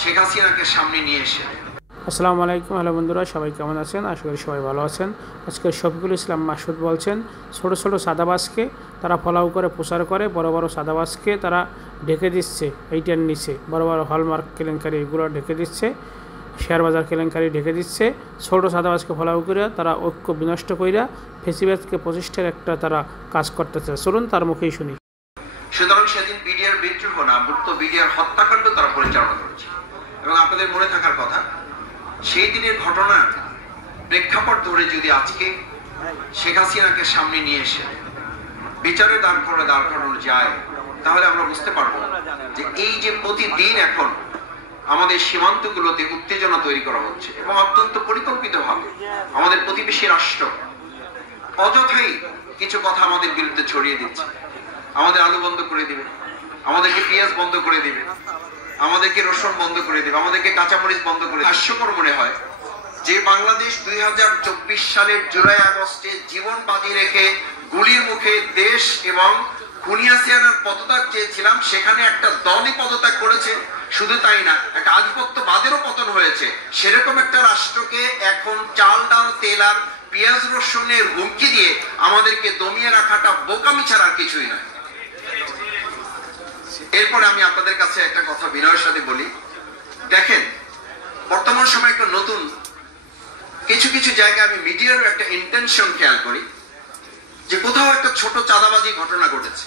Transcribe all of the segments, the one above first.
শেখ হাসিনাকে সামনে নিয়ে এসে। আসসালামু আলাইকুম। হ্যালো বন্ধুরা, সবাই কেমন আছেন? আশা করি সবাই ভালো আছেন। আজকে শফিকুল ইসলাম মাসুদ বলছেন, ছোট ছোট সাদাবাজকে তারা ফলাও করে প্রচার করে, বড় বড় সাদাবাজকে তারা ঢেকে দিচ্ছে। এইটার নিচে বড় বড় হলমার্ক কেলেঙ্কারি এগুলো ঢেকে দিচ্ছে, শেয়ার বাজার কেলেঙ্কারি ঢেকে দিচ্ছে। ছোট সাদাবাজকে ফলাও করে তারা ঐক্য বিনষ্ট কইরা ফেসিবাদকে প্রতিষ্ঠার একটা তারা কাজ করতেছে। চলুন তার মুখেই শুনি। সুতরাং সেদিন বিডিআর বিদ্রোহ না, মূলত বিডিআর হত্যাকাণ্ড তারা পরিচালনা করেছে। এবং আপনাদের মনে থাকার কথা, সেই দিনের ঘটনার প্রেক্ষাপট ধরে যদি আজকে শেখ হাসিনাকে সামনে নিয়ে এসে বিচারে দাঁড় করানো যায়, তাহলে আমরা বুঝতে পারবো যে এই যে প্রতিদিন এখন আমাদের সীমান্তগুলোতে উত্তেজনা তৈরি করা হচ্ছে এবং অত্যন্ত পরিকল্পিতভাবে আমাদের প্রতিবেশী রাষ্ট্র অযথাই কিছু কথা আমাদের বিরুদ্ধে ছড়িয়ে দিচ্ছে। আমাদের আলু বন্ধ করে দিবে, আমাদেরকে পেঁয়াজ বন্ধ করে দিবে, আমাদেরকে রসুন বন্ধ করে দেবে, আমাদেরকে কাঁচামরিচ বন্ধ করে দেবে। হাস্যকর মনে হয় যে বাংলাদেশ 2024 সালের জুলাই আগস্টে জীবন বাজি রেখে গুলির মুখে দেশ এবং খুনি হাসিনার পদত্যাগ চেয়েছিলাম, সেখানে একটা দলই পদত্যাগ করেছে। শুধু তাই না, একটা আধিপত্যবাদেরও পতন হয়েছে। সেরকম একটা রাষ্ট্রকে এখন চাল ডাল তেল আর পেঁয়াজ রসুনের হুমকি দিয়ে আমাদেরকে দমিয়ে রাখাটা বোকামি ছাড়া আর কিছুই নয়। এরপরে আমি আপনাদের কাছে একটা কথা বিনয়ের সাথে বলি, দেখেন বর্তমান সময় একটা নতুন কিছু কিছু জায়গায় আমি মিডিয়ার একটা ইন্টেনশন খেয়াল করি যে কোথাও একটা ছোট চাঁদাবাজি ঘটনা ঘটেছে।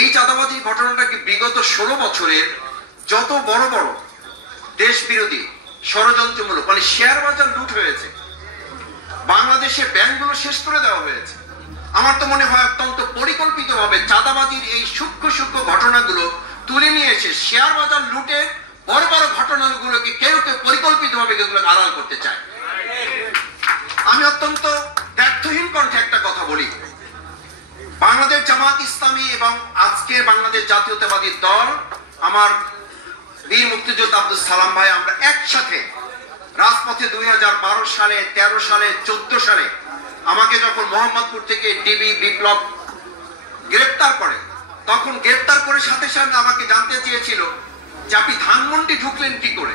এই চাঁদাবাজি ঘটনাটা কি বিগত 16 বছরের যত বড় বড় দেশ বিরোধী ষড়যন্ত্রমূলক, মানে শেয়ার বাজার লুট হয়েছে, বাংলাদেশের ব্যাংকগুলো শেষ করে দেওয়া হয়েছে, আমার তো মনে হয় অত্যন্ত পরিকল্পিতভাবে চাঁদাবাজির এই সূক্ষ্ম সূক্ষ্ম ঘটনাগুলো তুলে নিয়ে এসে শেয়ার বাজার লুটে বড় বড় ঘটনাগুলোকে কেউ কেউ পরিকল্পিতভাবে এগুলো আড়াল করতে চায়। আমি অত্যন্ত ব্যর্থহীন কণ্ঠে একটা কথা বলি, বাংলাদেশ জামাত ইসলামী এবং আজকে বাংলাদেশ জাতীয়তাবাদী দল, আমার বীর মুক্তিযোদ্ধা আব্দুল সালাম ভাই, আমরা একসাথে রাজপথে 2012 সালে, 13 সালে, 14 সালে আমাকে যখন মোহাম্মদপুর থেকে ডিবি বিপ্লব গ্রেফতার করে, তখন গ্রেফতার করে সাথে সাথে আমাকে জানতে চেয়েছিল যে আপনি ধানমন্ডি ঢুকলেন কি করে।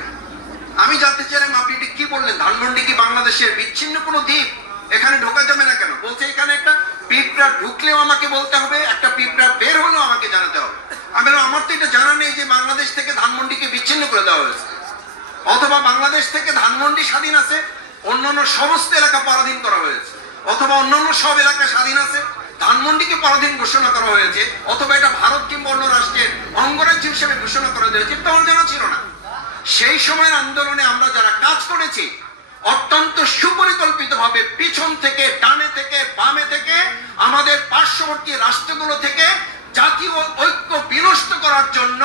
আমি জানতে চাইলাম আপনি এটা কি বললেন, ধানমন্ডি কি বাংলাদেশের বিচ্ছিন্ন কোনো দ্বীপ? এখানে ঢোকা যাবে না কেন? বলছে এখানে একটা পিঁপড়া ঢুকলেও আমাকে বলতে হবে, একটা পিঁপড়া বের হলেও আমাকে জানাতে হবে। আমি বললাম আমার তো এটা জানা নেই যে বাংলাদেশ থেকে ধানমন্ডিকে বিচ্ছিন্ন করে দেওয়া হয়েছে, অথবা বাংলাদেশ থেকে ধানমন্ডি স্বাধীন আছে, অন্যান্য সমস্ত এলাকা পরাধীন করা হয়েছে, অথবা অন্যান্য সব এলাকা স্বাধীন আছে, ধানমন্ডিকে পরাধীন ঘোষণা করা হয়েছে, অথবা এটা ভারত কিংবা অন্য রাষ্ট্রের অঙ্গরাজ্য হিসেবে ঘোষণা করা হয়েছে, এটা আমার জানা ছিল না। সেই সময়ের আন্দোলনে আমরা যারা কাজ করেছি, অত্যন্ত সুপরিকল্পিতভাবে পিছন থেকে, ডানে থেকে, বামে থেকে, আমাদের পার্শ্ববর্তী রাষ্ট্রগুলো থেকে জাতীয় ঐক্য বিনষ্ট করার জন্য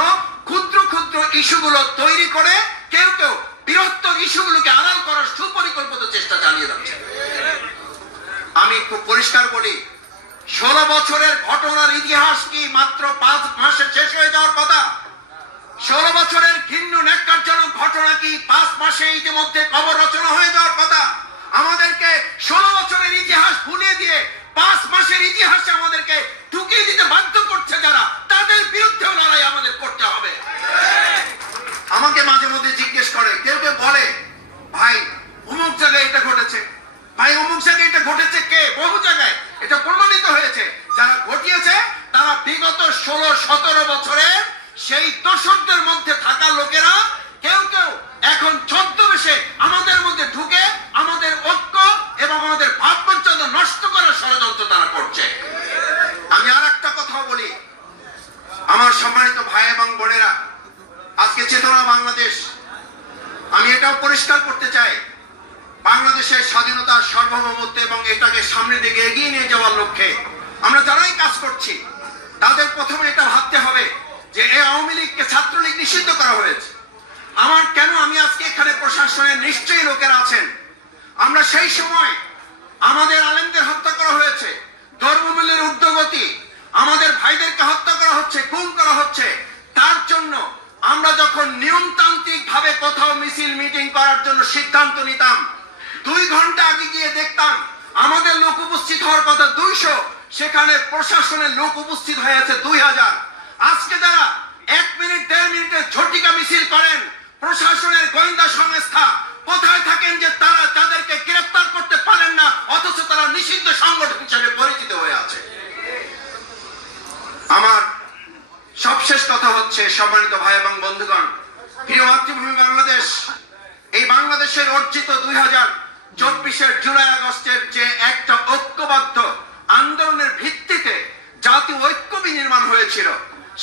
ক্ষুদ্র ক্ষুদ্র ইস্যুগুলো তৈরি করে কেউ কেউ বৃহত্তর ইস্যুগুলোকে আড়াল করার সুপরিকল্পিত চেষ্টা চালিয়ে যাচ্ছে। আমি খুব পরিষ্কার বলি, 16 বছরের ঘটনার ইতিহাস কি মাত্র 5 মাসে শেষ হয়ে যাওয়ার কথা? 16 বছরের ঘৃণ্য ন্যাক্কারজনক ঘটনা কি 5 মাসে ইতিমধ্যে কবর রচনা হয়ে যাওয়ার কথা? আমাদেরকে 16 বছরের ইতিহাস ভুলিয়ে দিয়ে 5 মাসের ইতিহাসে আমাদেরকে ঢুকিয়ে দিতে বাধ্য করছে যারা, তাদের বিরুদ্ধেও লড়াই আমাদের করতে হবে। আমাকে মাঝে মধ্যে জিজ্ঞেস করে, কেউ কেউ বলে ভাই অমুক জায়গায় এটা ঘটেছে, ভাই অমুক জায়গায় এটা ঘটেছে। কে? বহু জায়গায় এটা প্রমাণিত হয়েছে। যারা ঘটিয়েছে তারা বিগত 16-17 বছরের সেই দোষরদের মধ্যে থাকা লোকেরা কেউ কেউ এখন ছদ্মবেশে আমাদের মধ্যে ঢুকে আমাদের ঐক্য এবং আমাদের ভাবমর্যাদা নষ্ট করার ষড়যন্ত্র তারা করছে। আমি আর একটা কথা বলি, আমার সম্মানিত ভাই এবং বোনেরা, আজকে চেতনা বাংলাদেশ, আমি এটাও পরিষ্কার করতে চাই, বাংলাদেশের স্বাধীনতার সার্বভৌমত্ব এবং এটাকে সামনে দিকে এগিয়ে নিয়ে যাওয়ার লক্ষ্যে আমরা যারাই কাজ করছি, তাদের প্রথমে এটা ভাবতে হবে যে এই আওয়ামী লীগকে ছাত্রলীগ নিষিদ্ধ করা হয়েছে। আমার কেন, আমি আজকে এখানে প্রশাসনের নিশ্চয়ই লোকেরা আছেন, আমরা সেই সময় আমাদের আলেমদের হত্যা করা হয়েছে, ধর্মমূল্যের ঊর্ধ্বগতি, আমাদের ভাইদেরকে হত্যা করা হচ্ছে, খুন করা হচ্ছে। তার জন্য আমরা যখন নিয়মতান্ত্রিক ভাবে কোথাও মিছিল মিটিং করার জন্য সিদ্ধান্ত নিতাম, 2 ঘন্টা আগে গিয়ে দেখতাম আমাদের লোক উপস্থিত হওয়ার কথা 200, সেখানে প্রশাসনের লোক উপস্থিত হয়েছে 2000। আজকে যারা 1 মিনিট 1.5 মিনিটের ঝটিকা মিছিল অর্জিত 2024-এর জুলাই আগস্টের যে একটা ঐক্যবদ্ধ আন্দোলনের ভিত্তিতে জাতীয় ঐক্য বিনির্মাণ হয়েছিল,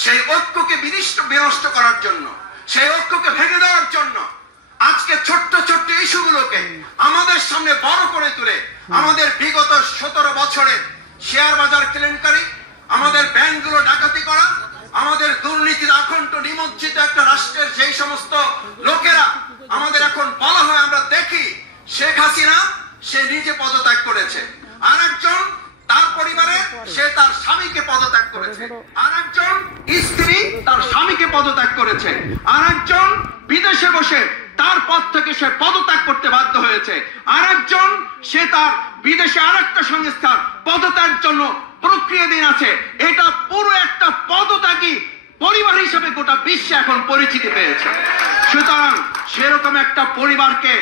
সেই ঐক্যকে বিনষ্ট করার জন্য, সেই ঐক্যকে ভেঙে দেওয়ার জন্য আজকে ছোট্ট ছোট্ট ইস্যুগুলোকে আমাদের সামনে বড় করে তুলে আমাদের বিগত 17 বছরের শেয়ার বাজার কেলেঙ্কারি, আমাদের ব্যাংকগুলো ডাকাতি করা, আমাদের দুর্নীতির আকণ্ঠ নিমজ্জিত একটা রাষ্ট্রের যেই সমস্ত লোকেরা আমাদের এখন বলা হয়, আমরা দেখি শেখ হাসিনা সে নিজে পদত্যাগ করেছে, আর একজন তার পরিবারে সে তার স্বামীকে পদত্যাগ করেছে, আর একজন স্ত্রী তার স্বামীকে পদত্যাগ করেছে, আর একজন বিদেশে বসে তার পদ থেকে সে পদত্যাগ করতে বাধ্য হয়েছে, আর একজন সে তার বিদেশে আরেকটা সংস্থার পদত্যাগের জন্য প্রক্রিয়াধীন আছে। এটা পুরো একটা পদত্যাগী পরিবার হিসেবে গোটা বিশ্বে এখন পরিচিতি পেয়েছে। সুতরাং সেরকম একটা পরিবারকে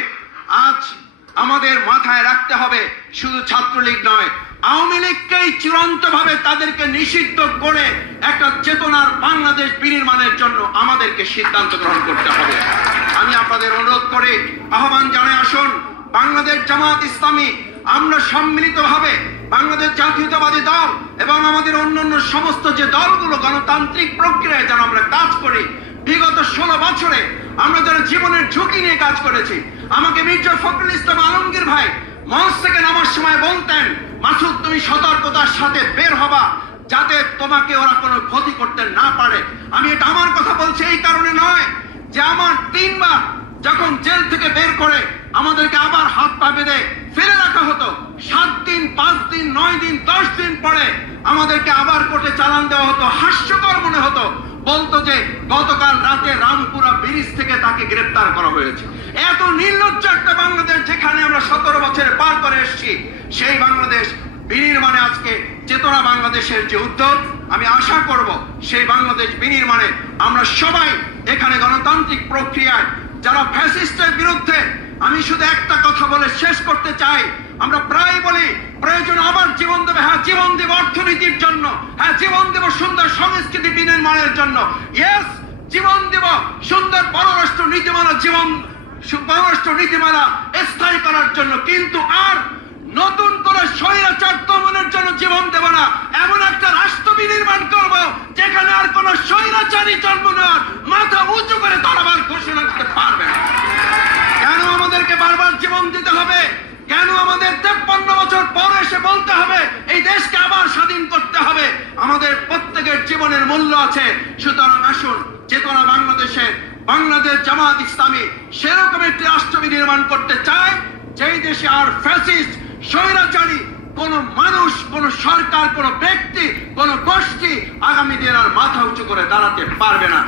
আজ আমাদের মাথায় রাখতে হবে, শুধু ছাত্রলীগ নয়, আওয়ামী লীগকেই চূড়ান্ত ভাবে তাদেরকে নিষিদ্ধ করে একটা চেতনার বাংলাদেশ বিনির্মাণের জন্য আমাদেরকে সিদ্ধান্ত গ্রহণ করতে হবে। আমি আপনাদের অনুরোধ করে আহ্বান জানাই, আসুন বাংলাদেশ জামাত ইসলামী আমরা সম্মিলিতভাবে বাংলাদেশ জাতীয়তাবাদী দল এবং আমাদের অন্যান্য সমস্ত যে দলগুলো গণতান্ত্রিক প্রক্রিয়ায় যেন আমরা কাজ করি। বিগত 16 বছরে আমরা যারা জীবনের ঝুঁকি নিয়ে কাজ করেছি, আমাকে মির্জা ফখরুল ইসলাম আলমগীর ভাই মঞ্চ থেকে নামার সময় বলতেন, মাসুদ তুমি সতর্কতার সাথে বের হবা যাতে তোমাকে ওরা কোনো ক্ষতি করতে না পারে। আমি এটা আমার কথা বলছি এই কারণে নয় যে আমার 3 বার যখন জেল থেকে বের করে আমাদেরকে আবার হাত পা বেঁধে ফেলে রাখা হতো, 7 দিন 5 দিন 9 দিন 10 দিন পরে আমাদেরকে আবার কোর্টে চালান দেওয়া হতো। হাস্যকর মনে হতো, বলতো যে গতকাল রাতে রামপুরা ব্রিজ থেকে তাকে গ্রেফতার করা হয়েছে। এত নির্লজ্জ একটা বাংলাদেশ যেখানে আমরা 17 বছরে পার করে এসেছি, সেই বাংলাদেশ বিনির্মাণে আজকে চেতনা বাংলাদেশের যে উদ্যোগ, আমি আশা করব সেই বাংলাদেশ বিনির্মাণে আমরা সবাই এখানে গণতান্ত্রিক প্রক্রিয়ায় যারা ফ্যাসিস্টের বিরুদ্ধে, আমি শুধু একটা কথা বলে শেষ করতে চাই, আমরা প্রায় বলি প্রয়োজন আবার জীবন দেবে, হ্যাঁ জীবন দেব অর্থনীতির জন্য, হ্যাঁ জীবন দেব সুন্দর সংস্কৃতি বিনির্মাণের জন্য, ইয়েস জীবন দেব সুন্দর পররাষ্ট্র নীতিমালা, পররাষ্ট্র নীতিমালা স্থায়ী করার জন্য, কিন্তু আর নতুন করে স্বৈরাচার দমনের জন্য জীবন দেব না। এমন একটা রাষ্ট্র বিনির্মাণ করব যেখানে আর কোন স্বৈরাচারী জন্ম নেওয়ার মাথা উঁচু করে দাঁড়াবার ঘোষণা করতে পারবে না। কেন আমাদেরকে বারবার জীবন দিতে হবে? কেন আমাদের 53 বছর পরে এসে বলতে হবে এই দেশকে আবার স্বাধীন করতে হবে? আমাদের প্রত্যেকের জীবনের মূল্য আছে। সুতরাং আসুন চেতনা বাংলাদেশে বাংলাদেশ জামাত ইসলামী সেরকম একটি রাষ্ট্র বিনির্মাণ করতে চায় যেই দেশে আর ফ্যাসিস্ট স্বৈরাচারী কোন মানুষ, কোন সরকার, কোন ব্যক্তি, কোন গোষ্ঠী আগামী দিন আর মাথা উঁচু করে দাঁড়াতে পারবে না।